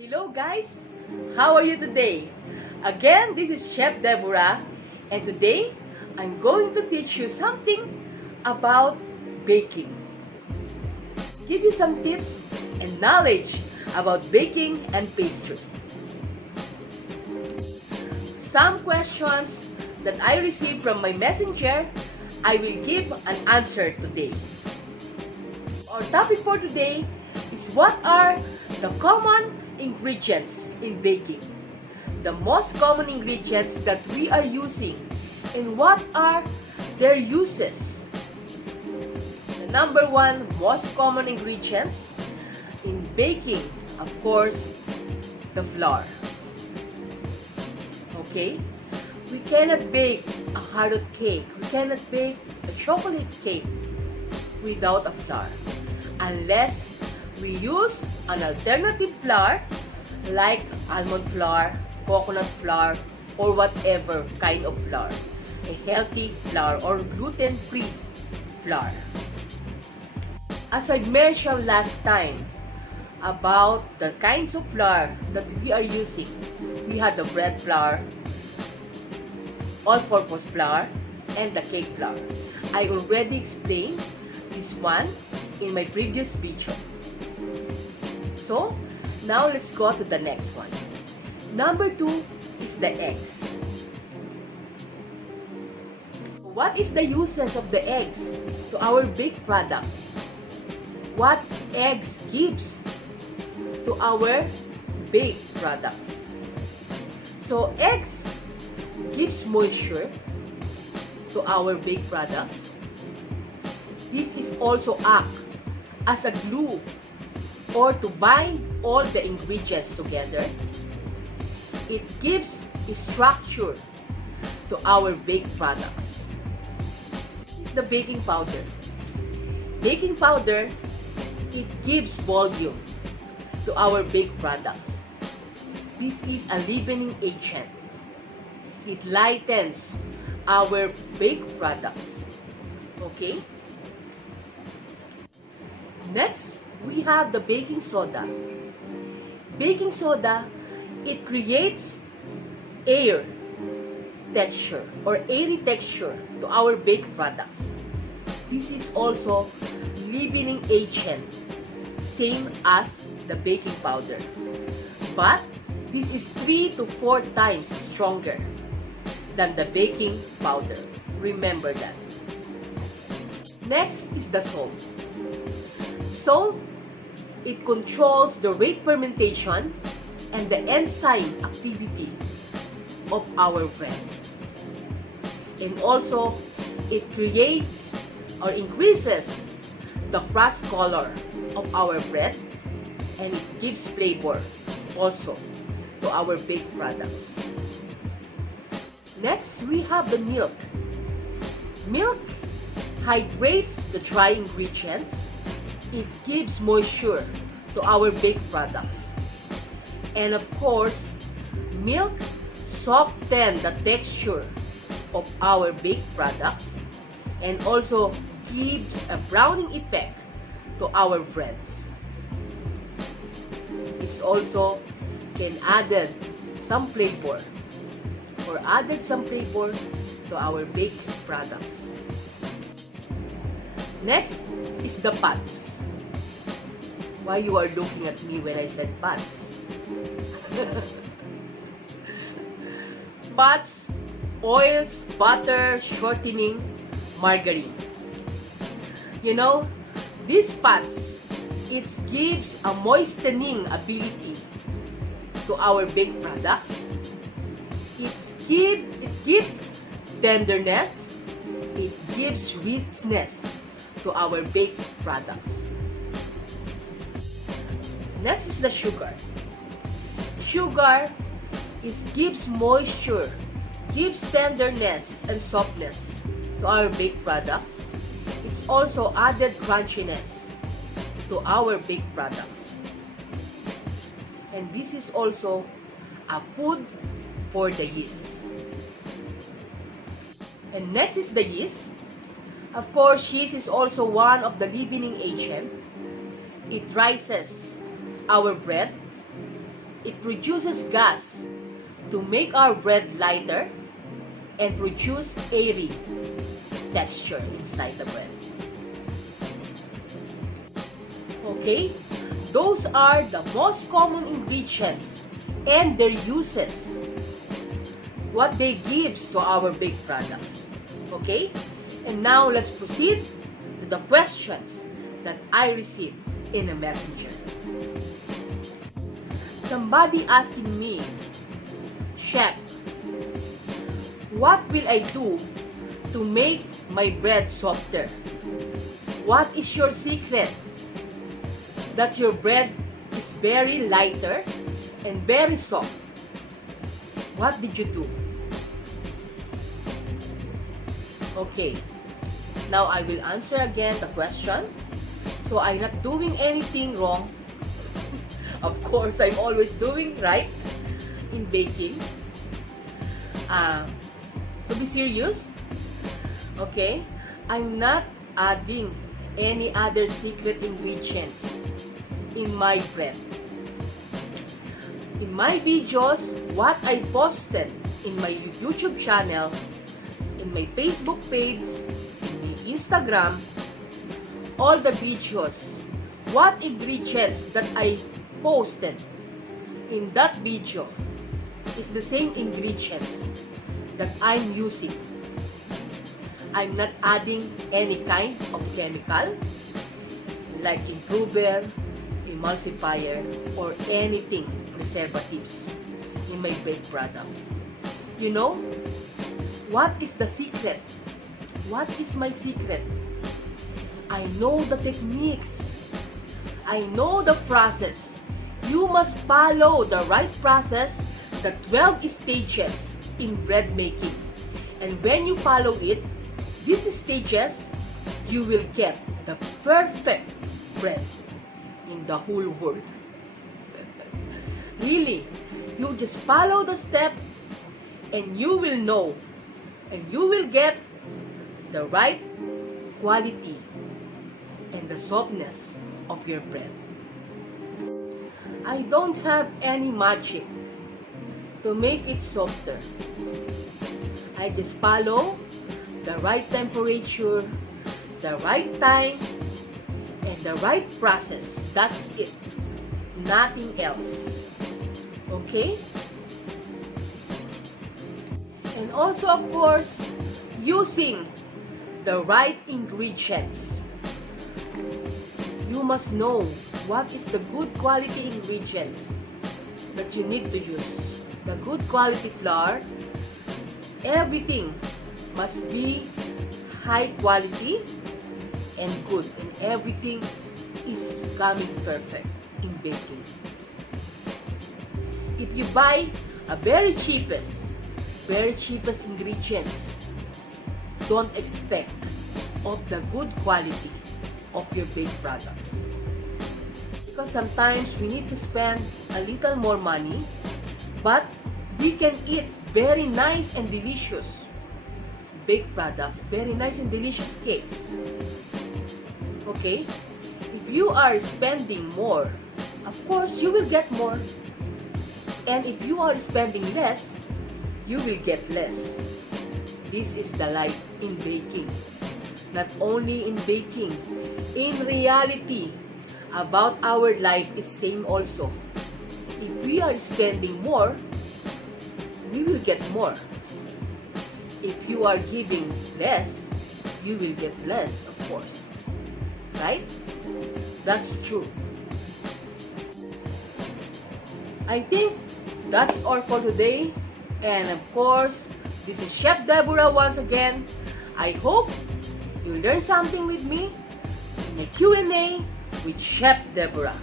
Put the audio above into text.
Hello guys, how are you today? Again, this is Chef Deborah, and today I'm going to teach you something about baking. Give you some tips and knowledge about baking and pastry. Some questions that I received from my messenger, I will give an answer today. Our topic for today is what are the common ingredients in baking. The most common ingredients that we are using and what are their uses. The number one most common ingredients in baking, of course, the flour. Okay? We cannot bake a carrot cake. We cannot bake a chocolate cake without a flour. Unless we use an alternative flour like almond flour, coconut flour, or whatever kind of flour. A healthy flour or gluten-free flour. As I mentioned last time about the kinds of flour that we are using, we had the bread flour, all-purpose flour, and the cake flour. I already explained this one in my previous video. So, now let's go to the next one. Number 2 is the eggs. What is the uses of the eggs to our baked products? What eggs gives to our baked products? So, eggs gives moisture to our baked products. This is also act as a glue or to bind all the ingredients together. It gives a structure to our baked products. This is the baking powder. Baking powder, it gives volume to our baked products. This is a leavening agent. It lightens our baked products. Okay? Next, we have the baking soda. Baking soda, it creates air texture or airy texture to our baked products. This is also leavening agent, same as the baking powder. But this is 3 to 4 times stronger than the baking powder. Remember that. Next is the salt. Salt, it controls the rate fermentation and the enzyme activity of our bread. And also, it creates or increases the crust color of our bread and it gives flavor also to our baked products. Next, we have the milk. Milk hydrates the dry ingredients. It gives moisture to our baked products. And of course, milk softens the texture of our baked products and also gives a browning effect to our breads. It's also can added some flavor to our baked products. Next is the fats. Why you are looking at me when I said fats? Fats, oils, butter, shortening, margarine. You know, these fats, it gives a moistening ability to our baked products. It gives tenderness. It gives richness to our baked products. Next is the sugar. Sugar gives moisture, gives tenderness and softness to our baked products. It's also added crunchiness to our baked products. And this is also a food for the yeast. And next is the yeast. Of course, yeast is also one of the leavening agent. It rises our bread It produces gas to make our bread lighter and produce airy texture inside the bread. Okay, those are the most common ingredients and their uses, what they gives to our baked products. Okay, and now let's proceed to the questions that I received in a messenger. Somebody asking me, Chef, what will I do to make my bread softer? What is your secret that your bread is very lighter and very soft? What did you do? Okay, now I will answer again the question. So I'm not doing anything wrong. Of course, I'm always doing right in baking. To be serious, okay, I'm not adding any other secret ingredients in my bread. In my videos, what I posted in my YouTube channel, in my Facebook page, in my Instagram, all the videos, what ingredients that I posted in that video is the same ingredients that I'm using. I'm not adding any kind of chemical like improver, emulsifier, or anything preservatives in my baked products. You know, what is the secret? What is my secret? I know the techniques. I know the process. You must follow the right process, the 12 stages in bread making. And when you follow it, these stages, you will get the perfect bread in the whole world. Really, you just follow the step and you will know and you will get the right quality and the softness of your bread. I don't have any magic to make it softer. I just follow the right temperature, the right time, and the right process. That's it. Nothing else. Okay? And also, of course, using the right ingredients. You must know what is the good quality ingredients that you need to use. The good quality flour, everything must be high quality and good, and everything is coming perfect in baking. If you buy a very cheapest ingredients, don't expect of the good quality of your baked products. Because sometimes we need to spend a little more money, but we can eat very nice and delicious baked products, very nice and delicious cakes. Okay? If you are spending more, of course, you will get more. And if you are spending less, you will get less. This is the life in baking. Not only in baking, in reality, about our life is same also. If we are spending more, we will get more. If you are giving less, you will get less, of course. Right? That's true. I think that's all for today. And of course, this is Chef Deborah once again. I hope you learned something with me in a Q&A with Chef Deborah.